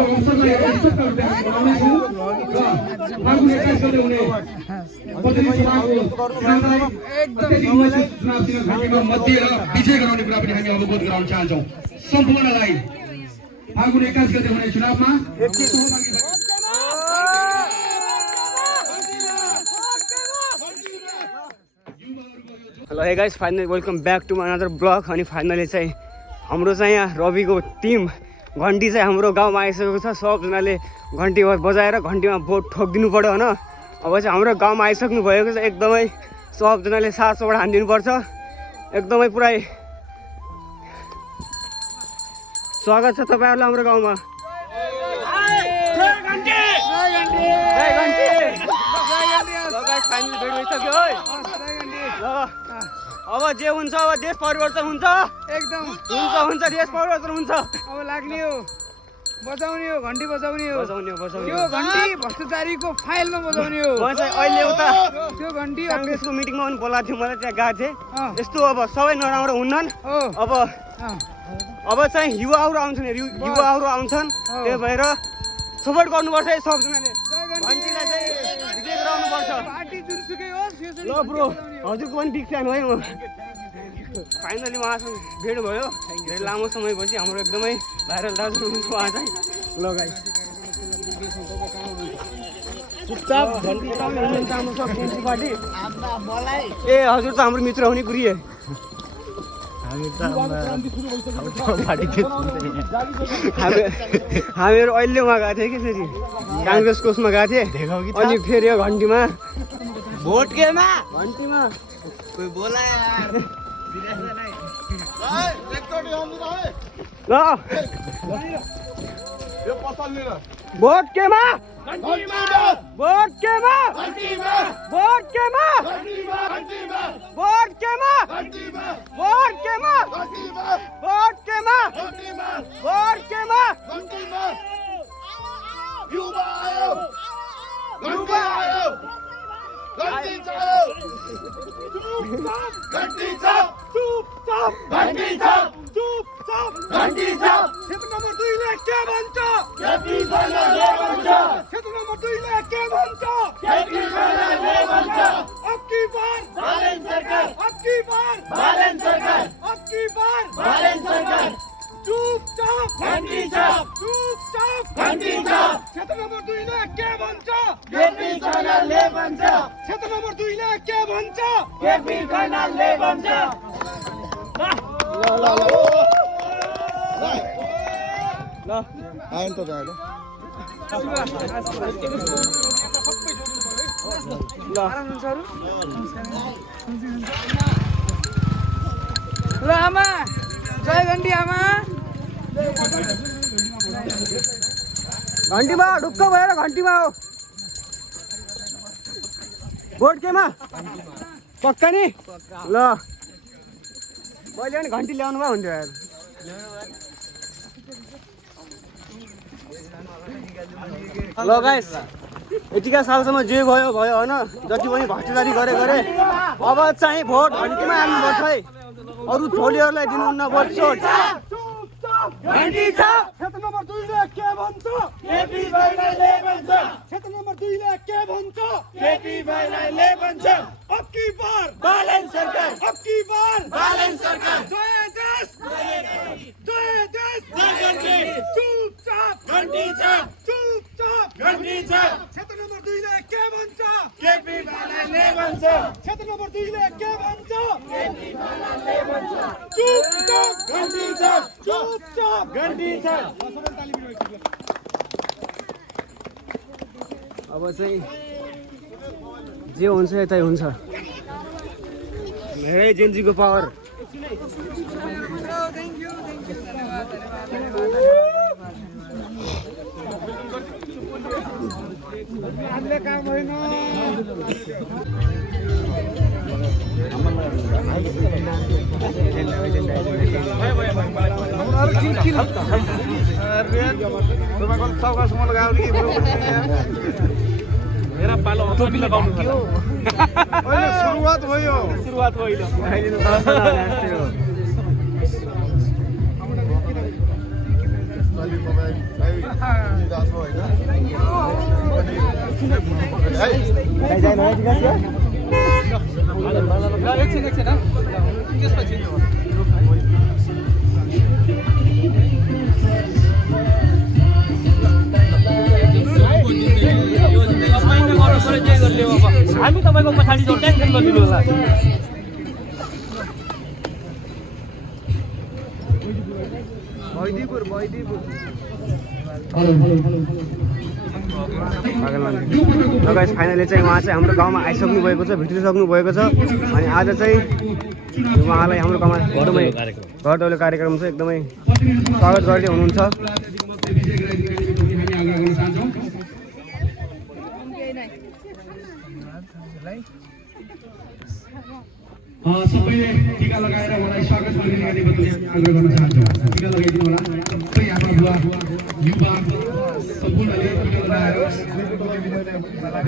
यो अवसरलाई यस्तो रूपमा मनाउनेछौँ र फागुन 21 गते हुने प्रतिनिधि सभाको चुनावलाई अत्याधिक निश्चित चुनाव चिन्ह घाटीमा मध्ये र विजय गराउने कुरा पनि हामी अवगत गराउन चाहन्छौँ सम्पूर्णलाई। फागुन 21 गते हुने चुनावमा hello hey guys, finally welcome back to another blog. अनि फाइनली चाहिँ हाम्रो चाहिँ यहाँ रविको टिम घन्टी चाहिँ हाम्रो गाउँमा आइसकेको छ। सबजनाले घन्टी बजाएर घन्टीमा बोट ठोकिदिनु पऱ्यो होइन। अब चाहिँ हाम्रो गाउँमा आइसक्नु भएको छ। एकदमै सबजनाले साथ सबाट हानिदिनुपर्छ। एकदमै पुरै स्वागत छ तपाईँहरूलाई हाम्रो गाउँमा। फाइनली भेट भइसक्यो है। अब जे हुन्छ, अब देश परिवर्तन हुन्छ, एकदम हुन्छ देश परिवर्तन हुन्छ। अब लाग्ने हो, बजाउने हो, घन्टी बजाउने हो, बजाउने त्यो घन्टी भ्रष्टाचारीको फाइलमा बजाउने हो। म चाहिँ अहिले उता त्यो घन्टी काङ्ग्रेसको मिटिङमा पनि बोलाएको थियो, मलाई त्यहाँ गएको थिएँ। यस्तो अब सबै नराम्रो हुन्नन्। अब चाहिँ युवाहरू आउँछन्, युवाहरू आउँछन्, त्यही भएर सपोर्ट गर्नुपर्छ है सबजनाले। घन्टीलाई चाहिँ विजय गराउनुपर्छ। पार्टी जुनसुकै होस् ल ब्रो, हजुरको पनि बिग फ्यान है म। फाइनली उहाँसँग भेट भयो धेरै लामो समयपछि। हाम्रो एकदमै भाइरल दाजु हुनुहुन्छ उहाँ चाहिँ। ल गाइस चुपचाप घन्टी हुनुहुन्छ हाम्रो सब केन्सी पार्टी। ए हजुर त हाम्रो मित्र हुने कुरी हामीहरू अहिले उहाँ गएको थिएँ कि फेरि काङ्ग्रेसको उसमा गएको थिएँ। अनि फेरि यो घन्टीमा भोट केमा घन्टीमा कोही बोला यार। ल भोट केमा भोट केमा भोट केमा भोट केमा भोट केमा भोट केमा भोट केमा युवा आयो घन्टी आयो घन्टी चायो घन्टी चाप चुपचाप घन्टी चाप चुपचाप घन्टी चाप क्षेत्र नम्बर 2 ले के भन्छ केपी शर्माले भन्छ क्षेत्र नम्बर 2 ले के भन्छ केपी शर्माले भन्छ अक्की बार बालन सरकार अक्की बार बालन सरकार अक्की बार बालन सरकार चुपचाप घन्टी चाप चुपचाप घन्टी चाप क्षेत्र नम्बर 2 ले के भन्छ केपी शर्माले भन्छ क्षेत्र नम्बर 2 ले के भन्छ केपी शर्माले भन्छ ल आइन त दाइले ल आमा, जय घन्टी आमा। घन्टीमा ढुक्क भएर घन्टीमा हो। भोट केमा पक्का नि? ल मैले पनि घन्टी ल्याउनु भए हुन्थ्यो यार। ल गाइस, यतिका सालसम्म जे भयो भयो होइन। जति पनि भ्रष्टाचारी गरे अब चाहिँ भोट घन्टीमा हाल्नुपर्छ है। अरू छोलीहरूलाई दिनुहुन्न भोट सोट। घन्टी चाप क्षेत्र नम्बर 2 ले के भन्छ केपी शर्माले भन्छ क्षेत्र नम्बर 2 ले के भन्छ केपी शर्माले भन्छ अक्की बार बालन सरकार अक्की बार बालन सरकार जय देश जय देश जय घन्टी चुपचाप घन्टी चाप चुपचाप घन्टी चाप क्षेत्र नम्बर 2 ले के भन्छ केपी शर्माले भन्छ क्षेत्र नम्बर 2 ले के भन्छ केपी शर्माले भन्छ चुपचाप घन्टी चाप चुपचाप घन्टी चाप अब चाहिँ जे हुन्छ यतै हुन्छ। मेरै जेन्जीको पावर। हामीले काम होइन। मेरा पालो टोपी लगाउनु थियो। अहिले सुरुवात भयो। सुरुवात भयो अहिले त 10 जना जस्तो हो। हामी तपाईँको पछाडि जो ट्याङ्कन गरिदिनु होला फाइनली चाहिँ उहाँ चाहिँ हाम्रो गाउँमा आइसक्नु भएको छ भेटिसक्नु भएको छ अनि आज चाहिँ उहाँलाई हाम्रो गाउँमा घरडौले कार्यक्रम चाहिँ एकदमै स्वागत गर्दै हुनुहुन्छ सबैले टीका लगाएर मलाई स्वागत गर्ने आग्रह गर्न चाहन्छु टीका लगाइदिनु होला सबै आफ्ना बुवा युवा सम्पूर्णले टीका लगाएर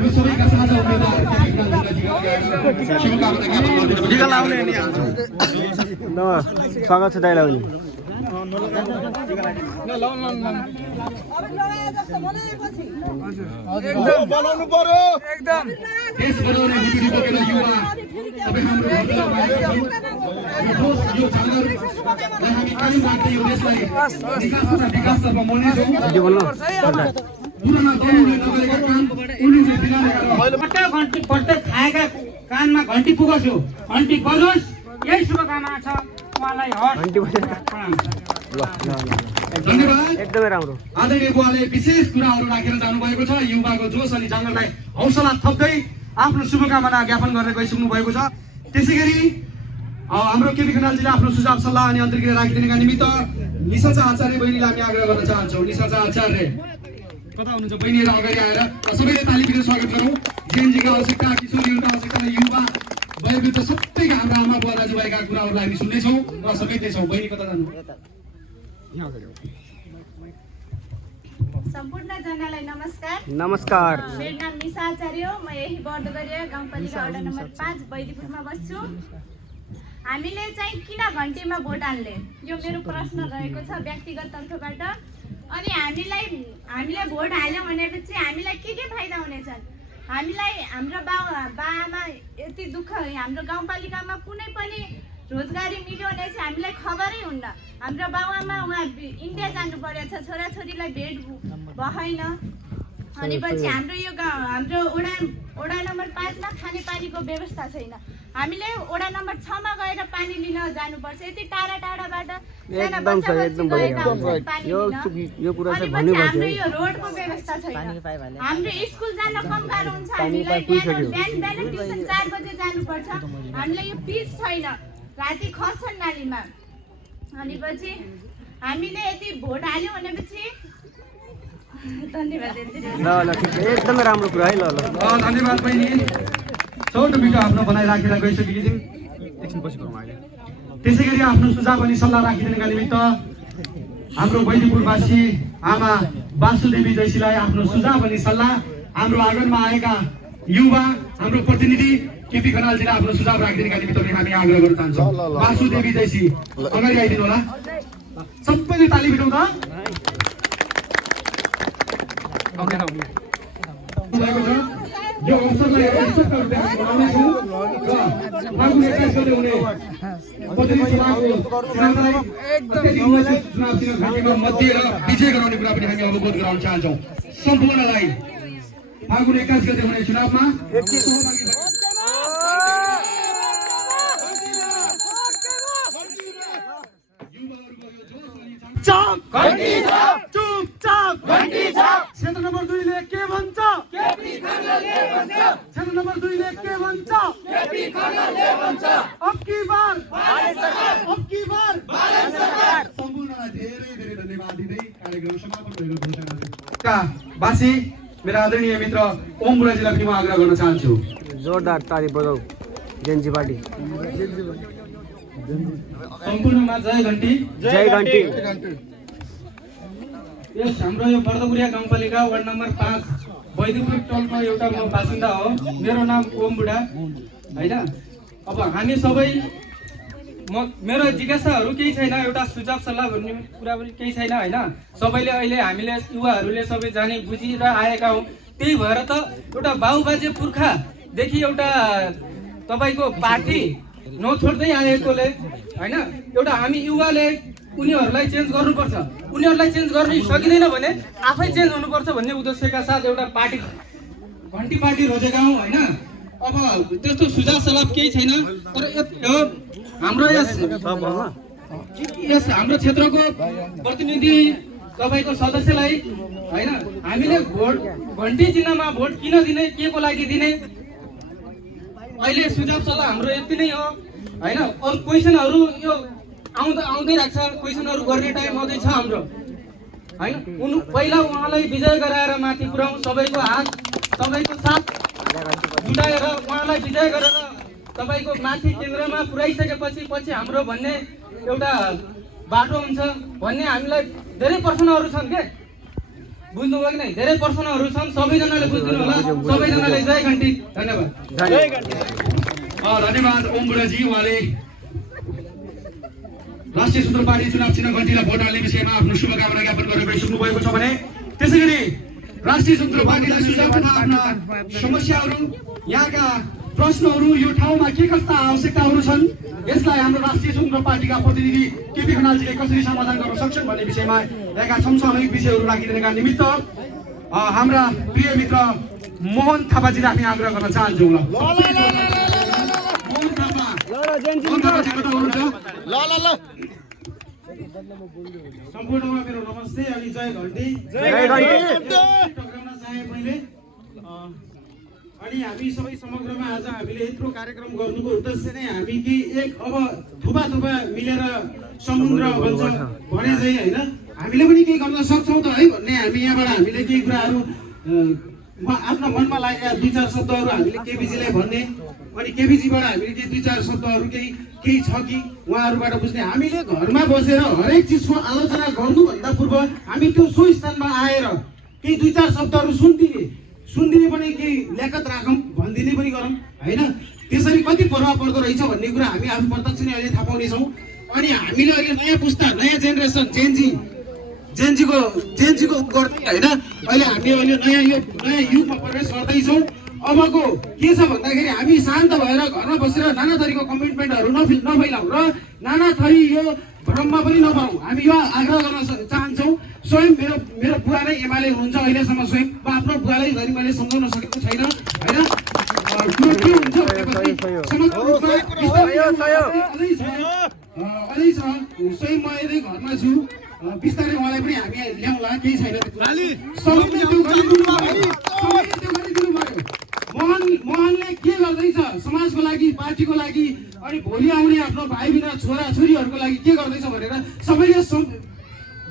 यो सबैका साझा उम्मेदवार टीका लाउने नि स्वागत छ दाइ लाउने बनाउनु पर्यो एकदम देश बनाउने हुटुरी बोकेर युवा सबै हाम्रो यो जागरलाई हामी कायम राख्दै यो देशलाई विकासतर्फ मोड्नेछौँ पुराना दलहरूले नगरेका काम उनीहरूले बिगारेर पट्टै खाएका कानमा घन्टी पुगोस् घन्टी बजोस् यही शुभकामना छ उहाँलाई धन्यवाद एकदमै राम्रो आदरणीय बुवाले विशेष कुराहरू राखेर जानुभएको छ युवाको जोस अनि जाँगरलाई हौसला थप्दै आफ्नो शुभकामना ज्ञापन गरेर गइसक्नु भएको छ त्यसै गरी हाम्रो केपी खनालजीले आफ्नो सुझाव सल्लाह अनि अन्तर्क्रिया राखिदिनका निमित्त निशाचा आचार्य बहिनीलाई हामी आग्रह गर्न चाहन्छौँ निशाचा आचार्य कता हुनुहुन्छ बहिनीहरू अगाडि आएर सबैले ताली दिएर स्वागत गरौँ जेएनजीको आवश्यकता किशोरीहरूको आवश्यकता युवा वयोवृद्ध सबैका हाम्रा आमा बुवा दाजुभाइका कुराहरूलाई हामी सुन्नेछौँ र समेट्नेछौँ बहिनी कता जानु सम्पूर्णजनालाई नमस्कार नमस्कार मेरो नाम निशा आचार्य हो म यही बर्दगरिया गाउँपालिका वडा नम्बर 5 बैदीपुरमा बस्छु हामीले चाहिँ किन घन्टीमा भोट हाल्ने यो मेरो प्रश्न रहेको छ व्यक्तिगत तर्फबाट अनि हामीले भोट हाल्यौँ भनेपछि हामीलाई के फाइदा हुनेछन् हामीलाई हाम्रो बाआमा यति दुःख हाम्रो गाउँपालिकामा कुनै पनि रोजगारी मिल्यो भने चाहिँ हामीलाई खबरै हुन्न हाम्रो बाबुआमा उहाँ इन्डिया जानु परेछ छोराछोरीलाई भेट भएन अनि पछि हाम्रो यो हाम्रो वडा नम्बर 5 मा खानेपानीको व्यवस्था छैन हामीले वडा नम्बर 6 मा गएर पानी लिन जानुपर्छ यति टाढा टाढाबाट साना बच्चा यो कुरा चाहिँ भन्नु पर्छ हाम्रो यो रोडको व्यवस्था छैन हाम्रो स्कुल जान कम गाह्रो हुन्छ हामीलाई बिहान ट्युसन 4 बजे जानुपर्छ हामीलाई यो पिच छैन राति खस्छन् नालीमा अनि पछि हामीले यति भोट हाल्यौँ भनेपछि धन्यवाद ल ठिक छ एकदमै राम्रो कुरा है ल धन्यवाद बहिनी छोटो भिडियो आफ्नो बनाइराखेर गइसकेकी थियौँ एकछिन पछि गरौँ अहिले त्यसै गरी आफ्नो सुझाव अनि सल्लाह राखिदिनका निमित्त हाम्रो बैदीपुरवासी आमा वासुदेवी जैसीलाई आफ्नो सुझाव अनि सल्लाह हाम्रो आँगनमा आएका युवा हाम्रो प्रतिनिधि केपी खनालजीलाई आफ्नो सुझाव राखिदिनका निमित्त हामी आग्रह गर्न चाहन्छौँ वासुदेवी जैसी अगाडि आइदिनु होला सबैले ताली बिठाउँ त यो अवसरलाई यस्तो बनाउनेछौँ र फागुन 21 गते हुने प्रतिनिधि सभाको चुनावलाई चुनाव चिन्ह घाँटीमा मध्ये र विजय गराउने कुरा पनि हामी अवगत गराउन चाहन्छौँ सम्पूर्णलाई फागुन 21 गते हुने चुनावमा क्षेत्र नम्बर 2 ले के भन्छ केपी खनालले भन्छ क्षेत्र नम्बर 2 ले के भन्छ केपी खनालले भन्छ अब की बार भारत सरकार सम्पूर्णलाई धेरै धन्यवाद दिँदै कार्यक्रम समापन भएको घोषणा का वासी मेरा आदरणीय मित्र ओम बुढाजीलाई पनि म आग्रह गर्न चाहन्छु जोरदार ताली बजाऊ जेएनजी पार्टी सम्पूर्णमा जय घण्टी यस हाम्रो यो बर्दगुरिया गाउँपालिका वार्ड नम्बर 5 बैदीपुर टोलको एउटा म बासिन्दा हो मेरो नाम ओम बुढा हैन अब हामी सबै मेरो जिज्ञासाहरू केही छैन, एउटा सुझाव सल्लाह भन्ने कुरा पनि केही छैन होइन। सबैले अहिले हामीले युवाहरूले सबै जानी बुझिएर आएका हौँ। त्यही भएर त एउटा बाबुबाजे पुर्खादेखि एउटा तपाईँको पार्टी नछोड्दै आएकोले होइन, एउटा हामी युवाले उनीहरूलाई चेन्ज गर्नुपर्छ। उनीहरूलाई चेन्ज गर्न सकिँदैन भने आफै चेन्ज हुनुपर्छ भन्ने उद्देश्यका साथ एउटा पार्टी घन्टी पार्टी रोजेका हौँ होइन। अब त्यस्तो सुझाव सल्लाह केही छैन, तर हाम्रो यस हाम्रो क्षेत्रको प्रतिनिधि तपाईँको सदस्यलाई होइन हामीले भोट घन्टी चिन्हमा भोट किन दिने, के को लागि दिने, अहिले सुझाव सल्लाह हाम्रो यति नै हो होइन। अरू क्वेसनहरू यो आउँदै राख्छ, क्वेसनहरू गर्ने टाइम आउँदैछ हाम्रो होइन। पहिला उहाँलाई विजय गराएर माथि पुर्याउँ, सबैको हात सबैको साथ जुटाएर उहाँलाई विजय गरेर तपाईँको माथि केन्द्रमा पुर्याइसकेपछि पछि हाम्रो भन्ने एउटा बाटो हुन्छ भन्ने हामीलाई धेरै प्रश्नहरू छन् के, बुझ्नुभयो कि नै? धेरै प्रश्नहरू छन्, सबैजनाले बुझिदिनु होला। सबैजनाले जय घन्टी। धन्यवाद। धन्यवाद ओम बुढाजी। उहाँले राष्ट्रिय सूत्र पार्टी चुनाव चिन्ह घन्टीलाई भोट हाल्ने विषयमा आफ्नो शुभकामना ज्ञापन गरेर गइसक्नु भएको छ भने त्यसै गरी राष्ट्रिय सूत्र पार्टीलाई सुझाव तथा आफ्ना समस्याहरू, यहाँका प्रश्नहरू, यो ठाउँमा के कस्ता आवश्यकताहरू छन्, यसलाई हाम्रो राष्ट्रिय स्वतन्त्र पार्टीका प्रतिनिधि केपी खनालजीले कसरी समाधान गर्न सक्छन् भन्ने विषयमा यहाँका समसामयिक विषयहरू राखिदिनका निमित्त हाम्रा प्रिय मित्र मोहन थापाजीलाई हामी आग्रह गर्न चाहन्छौँ। मोहन थापा सम्पूर्णमा मेरो नमस्ते अनि जय घन्टी। टक्राउन चाहे मैले अनि हामी सबै समग्रमा आज हामीले यत्रो कार्यक्रम गर्नुको उद्देश्य नै हामी कि एक अब थुपा मिलेर समुद्र बन्छ भने चाहिँ होइन, हामीले पनि केही गर्न सक्छौँ त है भन्ने हामी यहाँबाट हामीले केही कुराहरू आफ्नो मनमा लागेका 2-4 शब्दहरू हामीले केपीजीलाई भन्ने अनि केपीजीबाट हामीले केही 2-4 शब्दहरू केही छ कि उहाँहरूबाट बुझ्ने। हामीले घरमा बसेर हरेक चिजको आलोचना गर्नुभन्दा पूर्व हामी त्यो सो स्थानमा आएर केही 2-4 शब्दहरू सुनिदिने पनि केही ल्याकत राखौँ, भनिदिने पनि गरौँ होइन। त्यसरी कति प्रभाव पर्दो रहेछ भन्ने कुरा हामी आफू प्रत्यक्ष नै अहिले थाहा पाउनेछौँ। अनि हामीले अहिले नयाँ पुस्ता, नयाँ जेनेरेसन जेन्जीको गर्दै होइन, अहिले हामीले नयाँ युगमा प्रवेश गर्दैछौँ। अबको के छ भन्दाखेरि हामी शान्त भएर घरमा बसेर नाना थरीको कमिटमेन्टहरू नफैलाउँ र नाना थरी यो भ्रममा पनि नपाउँ, हामी यो आग्रह गर्न चाहन्छौँ। स्वयं मेरो बुवा नै एमाले हुनुहुन्छ अहिलेसम्म, स्वयं आफ्नो बुवालाई घरि मैले सम्झाउन सकेको छैन होइन। के हुन्छ अझै छ, स्वयं म यतै घरमा छु, बिस्तारै उहाँलाई पनि हामी ल्याउँला, केही छैन। मोहनले के गर्दैछ समाजको लागि, पार्टीको लागि, अनि भोलि आउने आफ्नो भाइ बिना छोरा छोरीहरूको लागि के गर्दैछ भनेर सबैले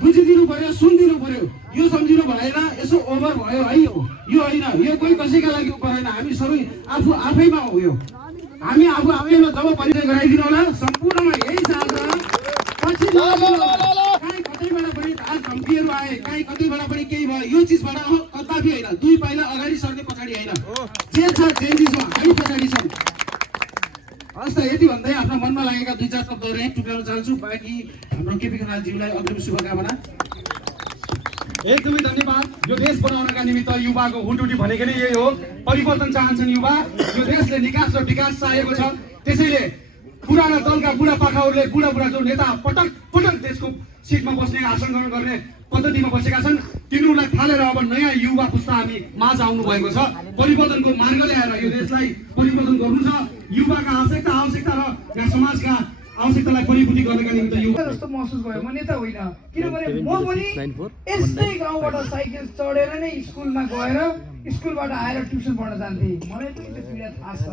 बुझिदिनु पर्यो, सुनिदिनु पर्यो। यो सम्झिनु भएन यसो ओभर भयो है, यो होइन, यो कोही कसैका लागि परेन, हामी सबै आफैमा हो। यो हामी आफैमा जब परिचय गराइदिनु होला, सम्पूर्णमा यही छ आग्रह। पछि कहीँ कतैबाट पनि धम्कीहरू आए, कहीँ कतैबाट पनि केही भयो, यो चिजबाट कदापि होइन, 2 पाइला अगाडि सर्ने पछाडि होइन, जे छ जेन्जी छौँ हामी, पछाडि छौँ। हस् त, यति भन्दै आफ्नो मनमा लागेका 2-4 शब्दहरू यहाँ टुक्राउन चाहन्छु। बाँकी हाम्रो केपी खनालज्यूलाई अग्रिम शुभकामना। एकदमै धन्यवाद। यो देश बनाउनका निमित्त युवाको हुटुटी भनेको नै यही हो, परिवर्तन चाहन्छन् युवा। यो देशले निकास र विकास चाहेको छ, त्यसैले पुराना दलका बुढापाकाहरूले बुढा जो नेता पटक देशको सिटमा बस्ने, आसन ग्रहण गर्ने पद्धतिमा बसेका छन्, तिनीहरूलाई थालेर अब नयाँ युवा पुस्ता हामी माझ आउनु भएको छ। परिवर्तनको मार्ग ल्याएर यो देशलाई परिवर्तन गर्नु छ। युवाका आवश्यकता र यहाँ समाजका आवश्यकतालाई परिपूर्ति गर्नका निमित्त युवा जस्तो महसुस भयो। म नेता होइन, किनभने म पनि यस्तै गाउँबाट साइकल चढेर नै स्कुलमा गएर स्कुलबाट आएर ट्युसन पढ्न जान्थेँ। मलाई पनि त्यो पीडा थाहा छ।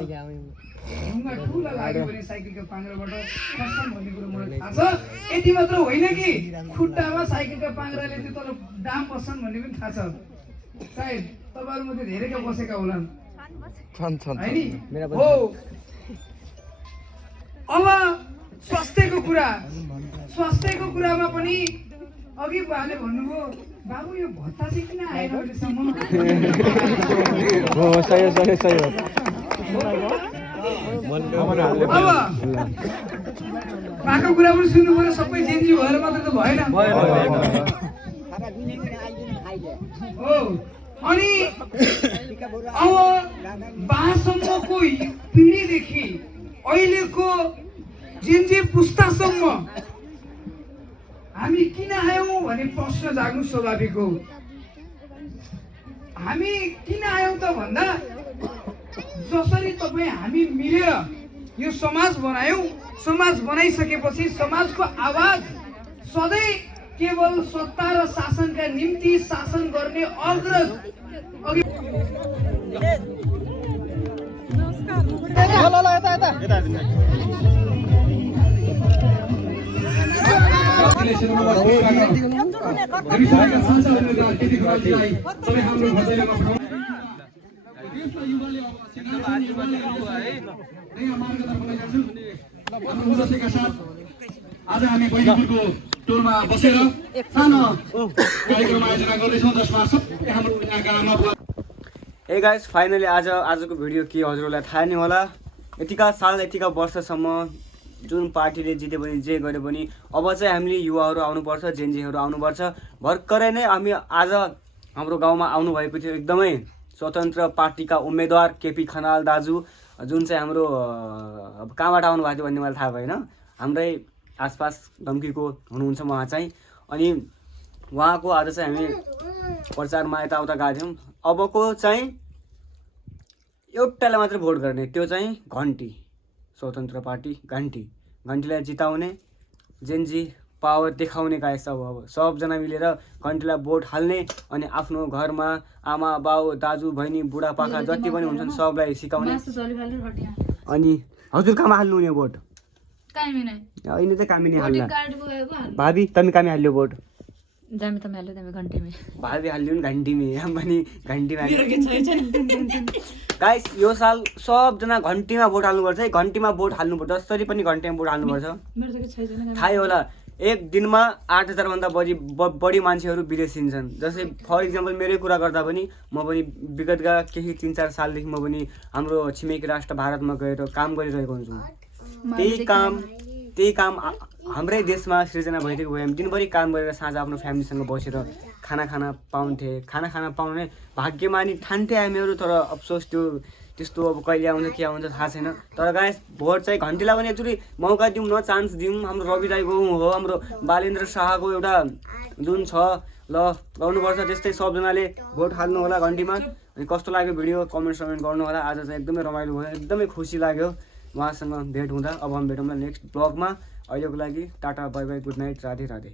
ढुङ्गा ठुला लाग्यो भने साइकलको पाङ्ग्राबाट खस्छन् भन्ने कुरो मलाई थाहा छ। यति मात्र होइन कि खुट्टामा साइकलको पाङ्ग्राले त्यो तल डाम बस्छन् भन्ने पनि थाहा छ। सायद तपाईँहरू मध्ये धेरैका बसेका होलान् होइन हो। अब स्वास्थ्यको कुरामा पनि अघि बुवाले भन्नुभयो, बाबु यो भत्ता चाहिँ किन आएन अहिलेसम्म? उहाँको कुरा पनि सुन्नु पर्यो सबै जेन्जी भएर मात्रै त भएन हो अनि अब 12सम्मको पिँढीदेखि अहिलेको जेन्जी पुस्तासम्म हामी किन आयौँ भन्ने प्रश्न जाग्नु स्वाभाविक हो हामी किन आयौँ त भन्दा जसरी तपाईँ हामी मिलेर यो समाज बनायौँ समाज बनाइसकेपछि समाजको आवाज सधैँ केवल सत्ता र शासनका निम्ति शासन गर्ने अग्रज अघि हामी सबैका संसार उम्मेदवार केटी खरालजीलाई सबै हाम्रो भदैलोमा देशका युवाले अब नयाँ मार्गतर्फ लैजान्छन् हाम्रो उद्देश्यका साथ आज हामी बैनीपुरको टोलमा बसेर सानो कार्यक्रम आयोजना गर्दैछौँ जसमा सबै हाम्रो यहाँका आमा बुवा हे गाइस फाइनली आजको भिडियो के हजुरहरूलाई थाहा नै होला यतिका साल यतिका वर्षसम्म जुन पार्टीले जित्यो भने जे गर्यो भने अब चाहिँ हामीले युवाहरू आउनुपर्छ जेन्जीहरू आउनुपर्छ भर्खरै नै हामी आज हाम्रो गाउँमा आउनुभएको थियो एकदमै स्वतन्त्र पार्टीका उम्मेदवार केपी खनाल दाजु जुन चाहिँ हाम्रो अब कहाँबाट आउनुभएको थियो भन्ने मलाई थाहा भएन हाम्रै आसपास धम्कीको हुनुहुन्छ उहाँ चाहिँ अनि उहाँको आज चाहिँ हामी प्रचारमा यताउता गएको थियौँ अबको चाहिँ एउटालाई मात्रै भोट गर्ने त्यो चाहिँ घन्टी स्वतन्त्र पार्टी घन्टीलाई जिताउने जेन्जी पावर देखाउने गाइस अब सबजना मिलेर घन्टीलाई भोट हाल्ने अनि आफ्नो घरमा आमा बाउ दाजु बहिनी बुढापाका जति पनि हुन्छन् सबलाई सिकाउने अनि हजुर कहाँमा हाल्नु हुने भोट अहिले चाहिँ कामी नै हाल्ला भाभी तमी कामी हाल्यो भोट भाभी हाल्यो नि घन्टीमै हम पनि घन्टीमा गाइस यो साल सबजना घन्टीमा भोट हाल्नुपर्छ है घन्टीमा भोट हाल्नुपर्छ जसरी पनि घन्टीमा भोट हाल्नुपर्छ थाहै होला एक दिनमा 8,000 भन्दा बढी मान्छेहरू विदेशिन्छन् जस्तै फर इक्जाम्पल मेरै कुरा गर्दा पनि म पनि विगतका केही 3-4 सालदेखि म पनि हाम्रो छिमेकी राष्ट्र भारतमा गएर काम गरिरहेको हुन्छु त्यही काम हाम्रै देशमा सृजना भइरहेको भए दिनभरि काम गरेर साँझ आफ्नो फ्यामिलीसँग बसेर खाना खान पाउने भाग्यमानी ठान्थे हामीहरू तर अफसोस त्यस्तो अब कहिले आउँछ के आउँछ थाहा छैन तर गाइस भोट चाहिँ घन्टीलाई पनि एकचोटि मौका दिउँ न चान्स दिउँ हाम्रो रवि दाइको हो हाम्रो बालेन्द्र शाहको एउटा जुन छ ल गर्नुपर्छ त्यस्तै सबजनाले भोट हाल्नु होला घन्टीमा अनि कस्तो लाग्यो भिडियो कमेन्ट गर्नु होला आज चाहिँ एकदमै रमाइलो भयो एकदमै खुसी लाग्यो उहाँसँग भेट हुँदा अब हामी भेटौँला नेक्स्ट ब्लगमा अहिलेको लागि tata bye by good night Radhe Radhe